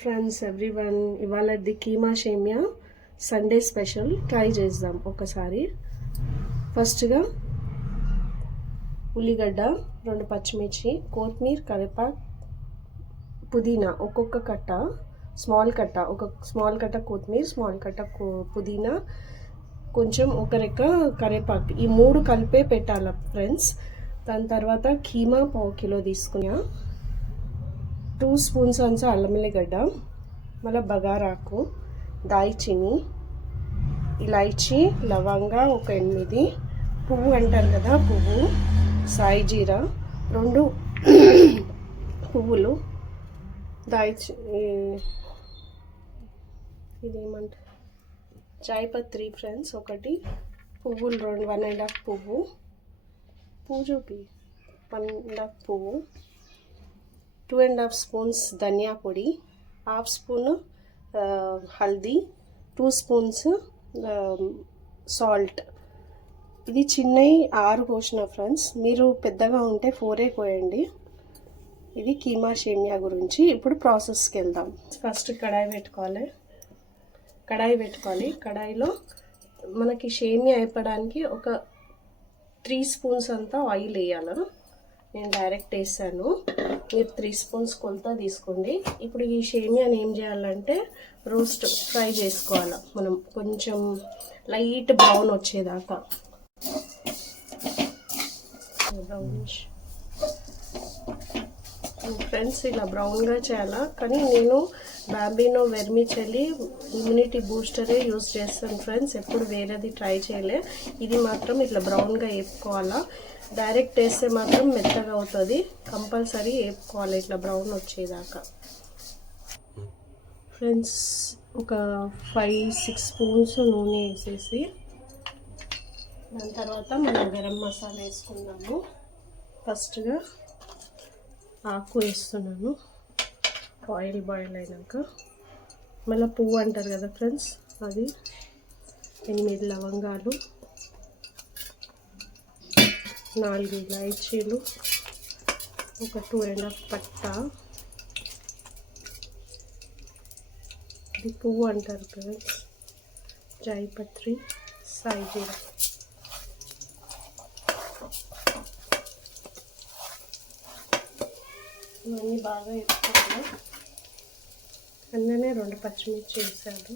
Friends everyone, ఇవాళది keema semiya Sunday special try చేద్దాం ఒకసారి. ఫస్ట్గా ఉల్లిగడ్డ, 2 పచ్చిమిర్చి, కొత్తిమీర, కరివేపాకు, పుదీనా ఒక్కొక్క కట్ట, ఒక స్మాల్ కట్ట కొత్తిమీర, స్మాల్ కట్ట పుదీనా, కొంచెం ఒక రెక్క కరివేపాకు, ఈ 3 కలిపే పెట్టాలి ఫ్రెండ్స్. దాని తర్వాత కీమా 1/2 కిలో తీసుకున్నా, 2 స్పూన్స్ అంత అల్లం వెల్లిగడ్డ, మళ్ళీ బగారాకు, దాల్చిని, ఇలాచీ, లవంగా ఒక 8, పువ్వు అంటారు కదా పువ్వు, సాయి జీరా 2 పువ్వులు, ఇదేమంటారు జాయిపత్రి ఫ్రెండ్స్ ఒకటి, పువ్వులు 1.5 పువ్వు, పూజకి 1.5 పువ్వు, 2.5 స్పూన్స్ ధనియా పొడి, 1/2 స్పూన్ హల్దీ, 2 స్పూన్స్ సాల్ట్. ఇది చిన్నవి 6 పోసిన ఫ్రెండ్స్, మీరు పెద్దగా ఉంటే 4 పోయండి. ఇది కీమా షేమియా గురించి. ఇప్పుడు ప్రాసెస్కి వెళ్దాం. ఫస్ట్ కడాయి పెట్టుకోవాలి. కడాయిలో మనకి షేమియా అయిపోవడానికి ఒక 3 స్పూన్స్ అంతా ఆయిల్ వేయాలి. నేను డైరెక్ట్ వేసాను, మీరు 3 స్పూన్స్ కొలత తీసుకోండి. ఇప్పుడు ఈ షేమియాని ఏం చేయాలంటే ఫ్రై చేసుకోవాలి మనం, కొంచెం లైట్ బ్రౌన్ వచ్చేదాకా. బ్రౌనిష్ ఫ్రెండ్స్, ఇలా బ్రౌన్గా చేయాలా. కానీ నేను బాంబినో వెర్మిచెల్లి ఇమ్యూనిటీ బూస్టరే యూజ్ చేస్తాను ఫ్రెండ్స్, ఎప్పుడు వేరేది ట్రై చేయలే. ఇది మాత్రం ఇట్లా బ్రౌన్గా వేపుకోవాలా. డైరెక్ట్ వేస్తే మాత్రం మెత్తగా అవుతుంది, కంపల్సరీ వేపుకోవాలి ఇట్లా బ్రౌన్ వచ్చేదాకా. ఫ్రెండ్స్, ఒక 5-6 స్పూన్స్ నూనె వేసేసి దాని తర్వాత మనం గరం మసాలా వేసుకుందాము. ఫస్ట్గా ఆకు వేస్తున్నాను, ఆయిల్ బాయిల్ అయినాక. మళ్ళీ పువ్వు అంటారు కదా ఫ్రెండ్స్, అది 8 లవంగాలు, 4 ఇలాచీలు, ఒక 2.5 పట్ట, ఇది పువ్వు అంటారు ఫ్రెండ్స్, జాయిపత్రి, సాయి జీరా. ఇవన్నీ బాగా వేసుకోవాలి. అందులోనే 2 పచ్చిమిర్చి వేసాను.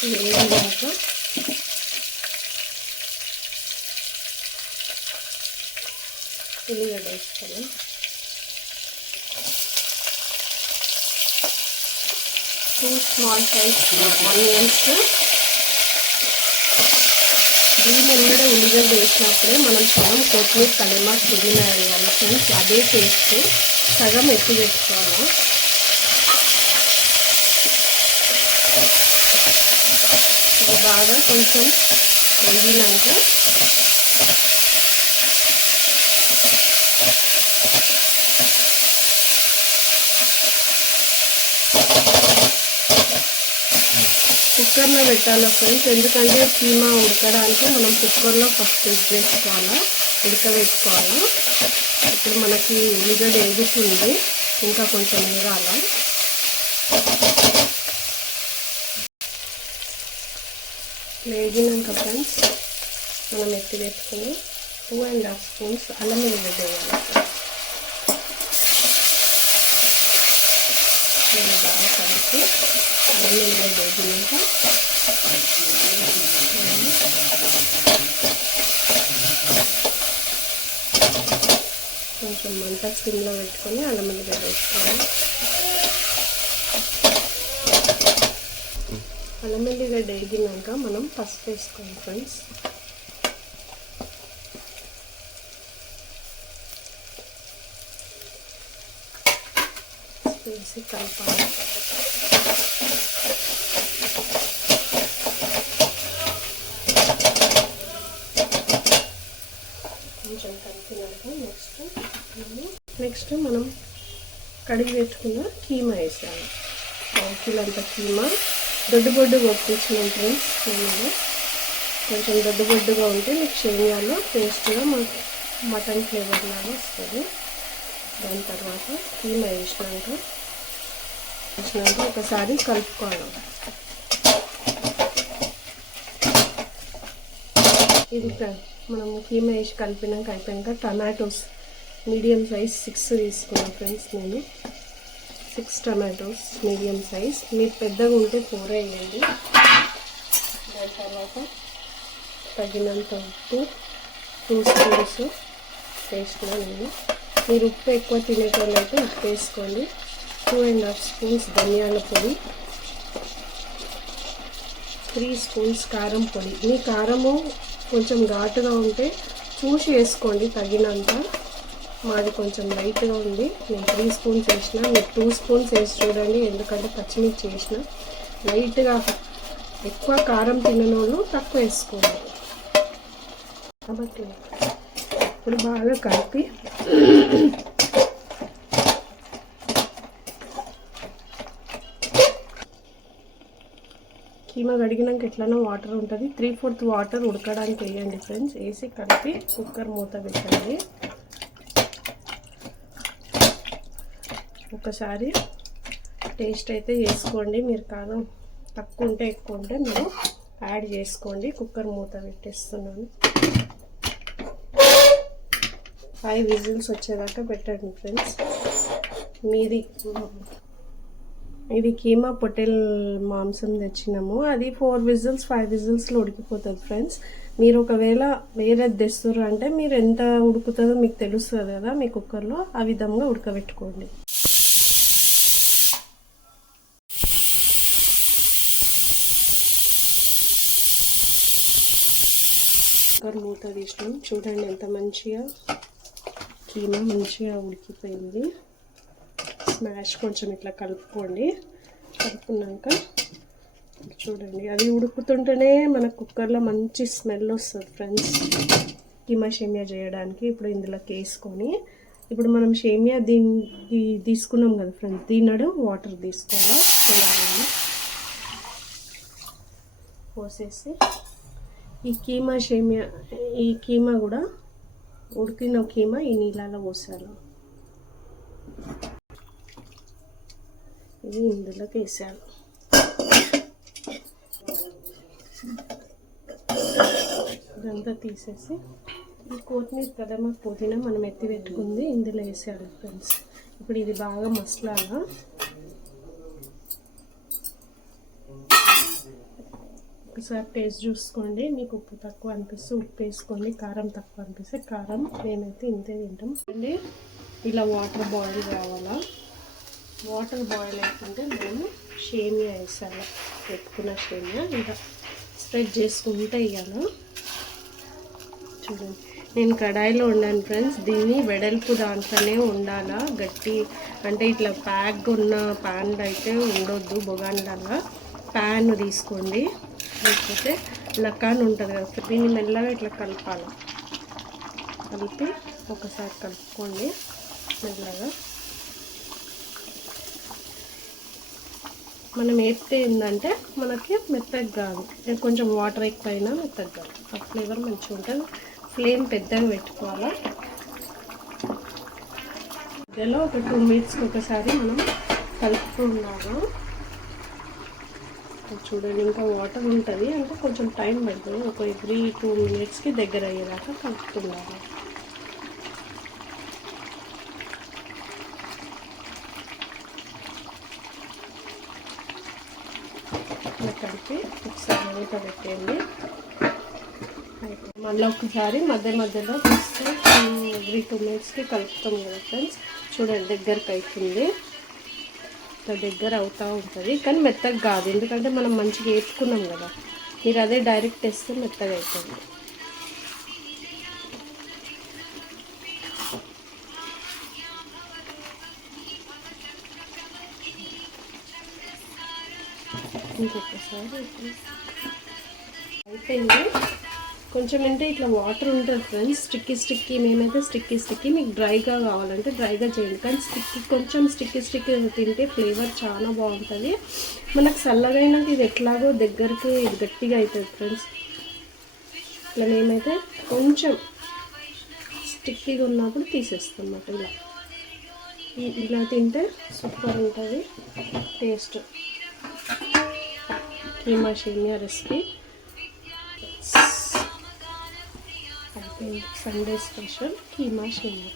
వేయాక ఉల్లిగడ్డ వేస్తాను. Two small size onions. దీని వెంబడే ఉల్లిగడ్డ వేసినప్పుడే మనం సగం కొత్తిమీర, కరివేపాకు, పుదీనా వేయాలి ఫ్రెండ్స్. అదే టేస్ట్. సగం ఎత్తి పెట్టుకోవాలి. ఇది బాగా కొంచెం వేగినాక కుక్కర్లో పెట్టాలి ఫ్రెండ్స్, ఎందుకంటే కీమా ఉడకడానికి మనం కుక్కర్లో ఫస్ట్ ఉడకబెట్టుకోవాలి. ఇప్పుడు మనకి ఉల్లిగడ్డ ఎగుతుంది, ఇంకా కొంచెం ఎగాల. వేగినాక ఫ్రెండ్స్ మనం ఎత్తి పెట్టుకుని 2.5 స్పూన్స్ అల్లం వెల్లిగడ్డ వేయాలి. నేను బాగా కలిపి అల్లం వెల్లిగడ్డ వేగినాక కొంచెం మంట సిమ్లో పెట్టుకొని అల్లం వెల్లిగడ్డ వేసుకోవాలి. అల్లం వెల్లిగడ్డ వేగినాక మనం పసుపు వేసుకోవాలి ఫ్రెండ్స్. వేసి కలపాలి. కొంచెం కలిపినాక నెక్స్ట్ మనం కడిగి పెట్టుకున్న కీమా వేసాము. 1 కిలో అంత కీమా దొడ్డు బొడ్డు కొట్టించినాం ఫ్రెండ్స్. కొంచెం దొడ్డుగా ఉంటే మీకు సేమియాలో టేస్ట్గా మటన్ ఫ్లేవర్ లాగా వస్తుంది. దాని తర్వాత కీమా వేసినాక ఒకసారి కలుపుకోవాలి. ఇది మనం కీమా వేసి అయిపోయాక టమాటోస్ మీడియం సైజ్ 6 తీసుకున్నాను ఫ్రెండ్స్. నేను 6 టమాటోస్ మీడియం సైజ్, మీరు పెద్దగా ఉంటే 4 వేయండి. దాని తర్వాత తగినంత ఉప్పు 2 స్పూన్స్ వేసుకున్నా నేను. మీరు ఉప్పు ఎక్కువ తినేటోళ్ళు అయితే ఉప్పు వేసుకోండి. 2.5 స్పూన్స్ ధనియాల పొడి, 3 స్పూన్స్ కారం పొడి. మీ కారము కొంచెం ఘాటుగా ఉంటే చూసి వేసుకోండి తగినంత. మాది కొంచెం లైట్గా ఉంది, నేను 3 స్పూన్స్ వేసిన. మీరు 2 స్పూన్స్ వేసి చూడండి, ఎందుకంటే పచ్చిమిర్చి వేసిన. లైట్గా ఎక్కువ కారం తినని వాళ్ళు తక్కువ వేసుకోండి. కాబట్టి ఇప్పుడు బాగా కలిపి కీమా కడిగినాక ఎట్లనో వాటర్ ఉంటుంది, 3/4 వాటర్ ఉడకడానికి వేయండి ఫ్రెండ్స్. వేసి కలిపి కుక్కర్ మూత పెట్టండి. ఒకసారి టేస్ట్ అయితే చేసుకోండి. మీరు కారం తక్కువ ఉంటే ఎక్కువ ఉంటే మీరు యాడ్ చేసుకోండి. కుక్కర్ మూత పెట్టేస్తున్నాను. 5 విజిల్స్ వచ్చేదాకా పెట్టండి ఫ్రెండ్స్. ఇది కీమా పొట్టేల్ మాంసం తెచ్చినాము, అది 4 విజిల్స్ 5 విజిల్స్లో ఉడికిపోతుంది ఫ్రెండ్స్. మీరు ఒకవేళ వేరేది తెస్తారు అంటే మీరు ఎంత ఉడుకుతుందో మీకు తెలుస్తుంది కదా మీ కుక్కర్లో, ఆ విధంగా ఉడకబెట్టుకోండి. కుక్కర్ మూత తీసినాం, చూడండి ఎంత మంచిగా కీమా మంచిగా ఉడికిపోయింది. స్మాష్ కొంచెం ఇట్లా కలుపుకోండి. కలుపుకున్నాక చూడండి, అది ఉడుకుతుంటేనే మన కుక్కర్లో మంచి స్మెల్ వస్తుంది ఫ్రెండ్స్ కీమా సేమియా చేయడానికి. ఇప్పుడు ఇందులోకి వేసుకొని, ఇప్పుడు మనం సేమియా దీనికి తీసుకున్నాం కదా ఫ్రెండ్స్, దీనిడు వాటర్ తీసుకోవాలి. పోసేసి ఈ కీమా కూడా ఉడికిన కీమా ఈ నీళ్ళలో పోసాలి. ఇది ఇందులోకి వేసాను. ఇదంతా తీసేసి ఈ కొత్తిమీర కదమ పుదీనా మనం ఎత్తి పెట్టుకుంది ఇందులో వేసాను ఫ్రెండ్స్. ఇప్పుడు ఇది బాగా మసలాగా. ఒకసారి టేస్ట్ చూసుకోండి, మీకు ఉప్పు తక్కువ అనిపిస్తే ఉప్పు వేసుకోండి, కారం తక్కువ అనిపిస్తే కారం. మేమైతే ఇంతే తింటాం అండి. ఇలా వాటర్ బాయిల్ కావాలా. వాటర్ బాయిల్ అవుతుంటే మేము సేమియా వేసాలి. పెట్టుకున్న సేమియా ఇంకా స్ప్రెడ్ చేసుకుంటే ఇవ్వాలి. చూడండి, నేను కడాయిలో వండాను ఫ్రెండ్స్. దీన్ని వెడల్పు దాంట్లోనే ఉండాలా, గట్టి అంటే ఇట్లా ప్యాక్ ఉన్న ప్యాన్ అయితే ఉండొద్దు. బొగాన్లాగా ప్యాన్ తీసుకోండి, లేకపోతే లకాన్ ఉంటుంది కదా, దీన్ని మెల్లగా ఇట్లా కలపాలి. కలిపి ఒకసారి కలుపుకోండి మెల్లగా. మనం వేస్తే ఏంటంటే మనకి మెత్తగా కాదు, కొంచెం వాటర్ ఎక్కువైనా మెత్తగా కాదు. ఆ ఫ్లేవర్ మంచిగా ఉంటుంది. ఫ్లేమ్ పెద్దగా పెట్టుకోవాలి. మధ్యలో ఒక 2 మినిట్స్కి ఒకసారి మనం కలుపుకున్నాము. చూడండి, ఇంకా వాటర్ ఉంటుంది అంటే కొంచెం టైం పడుతుంది. ఒక 2 మినిట్స్కి దగ్గర అయ్యేదాకా కలుపుకున్నాము. ఇలా కలిపి ఒకసారి మూత పెట్టండి. మళ్ళీ ఒకసారి మధ్యలో తీస్తే ఎవ్రీ 2 మినిట్స్కి కలుపుతాం కదా ఫ్రెండ్స్. చూడండి, దగ్గరకు అవుతుంది. దగ్గర అవుతూ ఉంటుంది కానీ మెత్తగా కాదు, ఎందుకంటే మనం మంచిగా వేపుకున్నాం కదా. మీరు అదే డైరెక్ట్ వేస్తే మెత్తగా అవుతుంది. ఇంకొకసారి అయిపోయింది. కొంచెం అంటే ఇట్లా వాటర్ ఉంటుంది ఫ్రెండ్స్, స్టిక్కీ. మేమైతే స్టిక్కీ. మీకు డ్రైగా కావాలంటే డ్రైగా చేయండి, కానీ కొంచెం స్టిక్కీ తింటే ఫ్లేవర్ చాలా బాగుంటుంది. మనకు చల్లగైనాక ఇది ఎట్లాగో దగ్గరికి ఇది గట్టిగా అవుతుంది ఫ్రెండ్స్. ఇట్లా మేమైతే కొంచెం స్టిక్కీగా ఉన్నప్పుడు తీసేస్తాం అన్నమాట. ఇలా తింటే సూపర్ ఉంటుంది టేస్ట్. కీమా సేమియా రెసిపీ సండే స్పెషల్ కీమా సేమియా.